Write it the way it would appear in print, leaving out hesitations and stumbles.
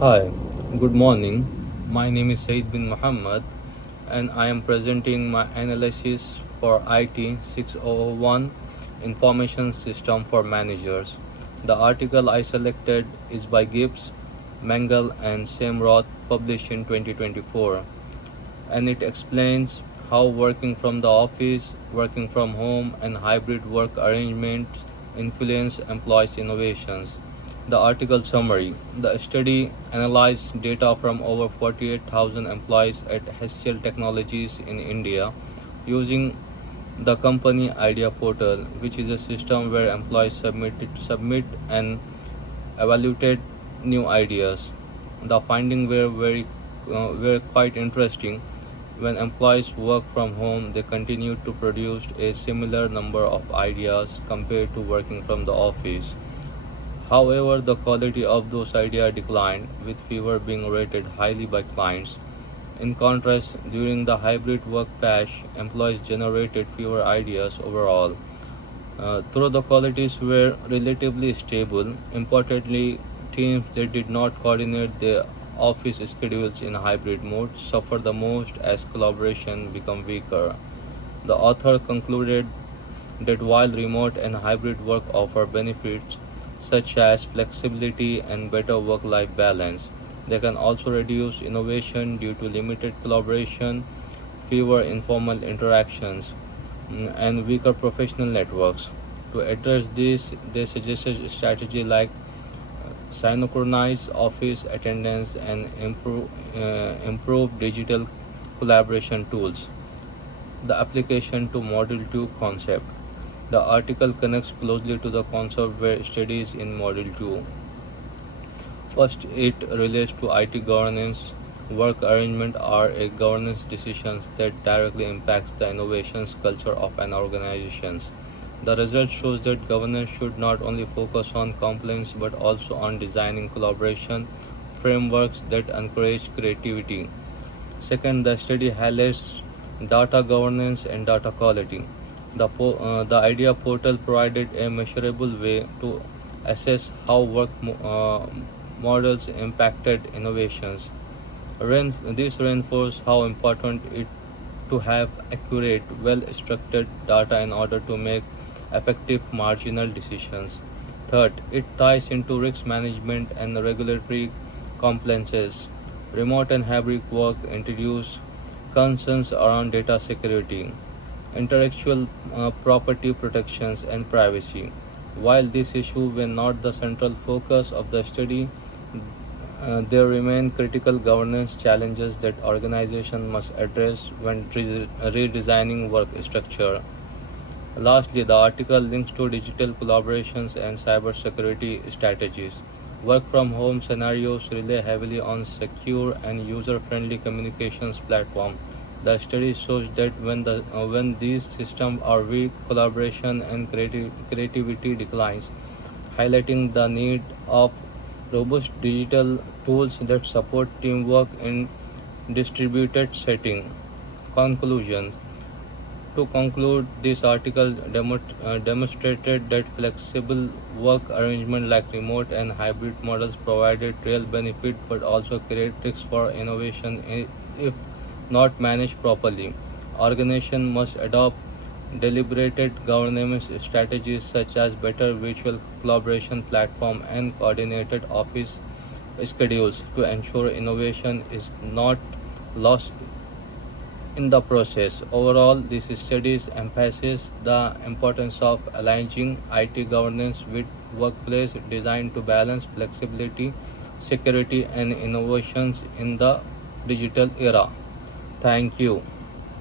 Hi, good morning. My name is Said bin Muhammad and I am presenting my analysis for IT 6001 Information System for Managers. The article I selected is by Gibbs, Mengel and Samroth, published in 2024, and it explains how working from the office, working from home, and hybrid work arrangements influence employees' innovations. The article summary: the study analyzed data from over 48,000 employees at HCL Technologies in India using the company idea portal, which is a system where employees submit and evaluated new ideas. The findings were quite interesting. When employees work from home, they continue to produce a similar number of ideas compared to working from the office. However, the quality of those ideas declined, with fewer being rated highly by clients. In contrast, during the hybrid work patch, employees generated fewer ideas overall. Though the qualities were relatively stable, importantly, teams that did not coordinate their office schedules in hybrid mode suffered the most as collaboration became weaker. The author concluded that while remote and hybrid work offer benefits such as flexibility and better work life balance, they can also reduce innovation due to limited collaboration, fewer informal interactions, and weaker professional networks. To address this, they suggested strategy like synchronize office attendance and improve digital collaboration tools. The application to Model 2 concept. The article connects closely to the concept where studies in Model 2. First, it relates to IT governance. Work arrangement are a governance decisions that directly impacts the innovations culture of an organization. The result shows that governance should not only focus on compliance but also on designing collaboration frameworks that encourage creativity. Second, the study highlights data governance and data quality. The IDEA portal provided a measurable way to assess how models impacted innovations. This reinforced how important it to have accurate, well-structured data in order to make effective marginal decisions. Third, it ties into risk management and regulatory compliances. Remote and hybrid work introduce concerns around data security, intellectual property protections, and privacy. While these issues were not the central focus of the study, there remain critical governance challenges that organizations must address when redesigning work structure. Lastly, the article links to digital collaborations and cybersecurity strategies. Work from home scenarios rely heavily on secure and user-friendly communications platforms. The study shows that when these systems are weak, collaboration and creativity declines, highlighting the need of robust digital tools that support teamwork in distributed setting. Conclusions: to conclude, this article demonstrated that flexible work arrangements like remote and hybrid models provided real benefit but also create risks for innovation if not managed properly. Organizations must adopt deliberated governance strategies such as better virtual collaboration platform and coordinated office schedules to ensure innovation is not lost in the process. Overall, this studies emphasizes the importance of aligning IT governance with workplace design to balance flexibility, security, and innovations in the digital era. Thank you.